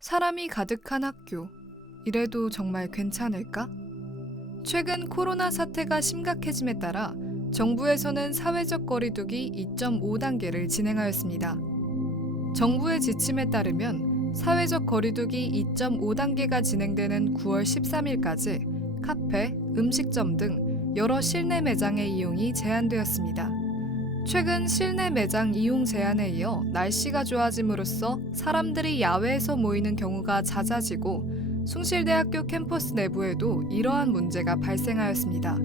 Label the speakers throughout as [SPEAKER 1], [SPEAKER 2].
[SPEAKER 1] 사람이 가득한 학교. 이래도 정말 괜찮을까? 최근 코로나 사태가 심각해짐에 따라 정부에서는 사회적 거리두기 2.5단계를 진행하였습니다. 정부의 지침에 따르면 사회적 거리두기 2.5단계가 진행되는 9월 13일까지 카페, 음식점 등 여러 실내 매장의 이용이 제한되었습니다. 최근 실내 매장 이용 제한에 이어 날씨가 좋아짐으로써 사람들이 야외에서 모이는 경우가 잦아지고 숭실대학교 캠퍼스 내부에도 이러한 문제가 발생하였습니다.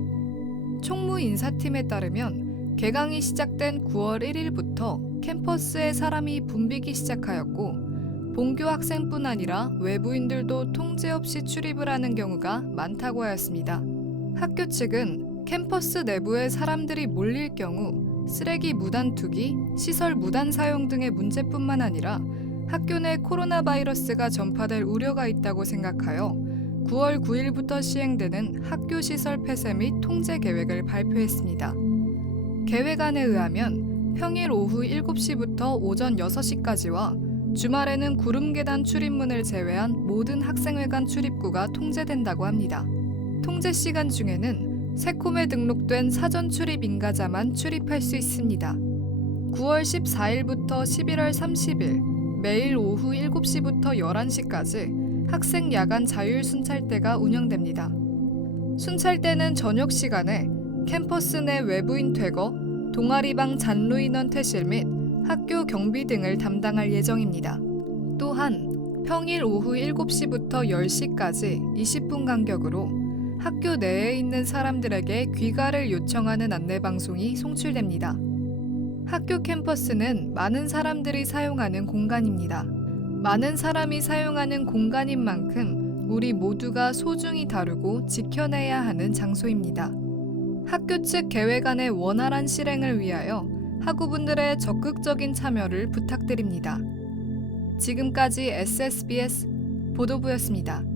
[SPEAKER 1] 총무 인사팀에 따르면 개강이 시작된 9월 1일부터 캠퍼스에 사람이 붐비기 시작하였고 본교 학생뿐 아니라 외부인들도 통제 없이 출입을 하는 경우가 많다고 하였습니다. 학교 측은 캠퍼스 내부에 사람들이 몰릴 경우 쓰레기 무단 투기, 시설 무단 사용 등의 문제뿐만 아니라 학교 내 코로나 바이러스가 전파될 우려가 있다고 생각하여 9월 9일부터 시행되는 학교 시설 폐쇄 및 통제 계획을 발표했습니다. 계획안에 의하면 평일 오후 7시부터 오전 6시까지와 주말에는 구름계단 출입문을 제외한 모든 학생회관 출입구가 통제된다고 합니다. 통제 시간 중에는 세콤에 등록된 사전 출입 인가자만 출입할 수 있습니다. 9월 14일부터 11월 30일 매일 오후 7시부터 11시까지 학생 야간 자율 순찰대가 운영됩니다. 순찰대는 저녁 시간에 캠퍼스 내 외부인 퇴거, 동아리방 잔루 인원 퇴실 및 학교 경비 등을 담당할 예정입니다. 또한 평일 오후 7시부터 10시까지 20분 간격으로 학교 내에 있는 사람들에게 귀가를 요청하는 안내 방송이 송출됩니다. 학교 캠퍼스는 많은 사람들이 사용하는 공간입니다. 많은 사람이 사용하는 공간인 만큼 우리 모두가 소중히 다루고 지켜내야 하는 장소입니다. 학교 측 계획안의 원활한 실행을 위하여 학우분들의 적극적인 참여를 부탁드립니다. 지금까지 SSBS 보도부였습니다.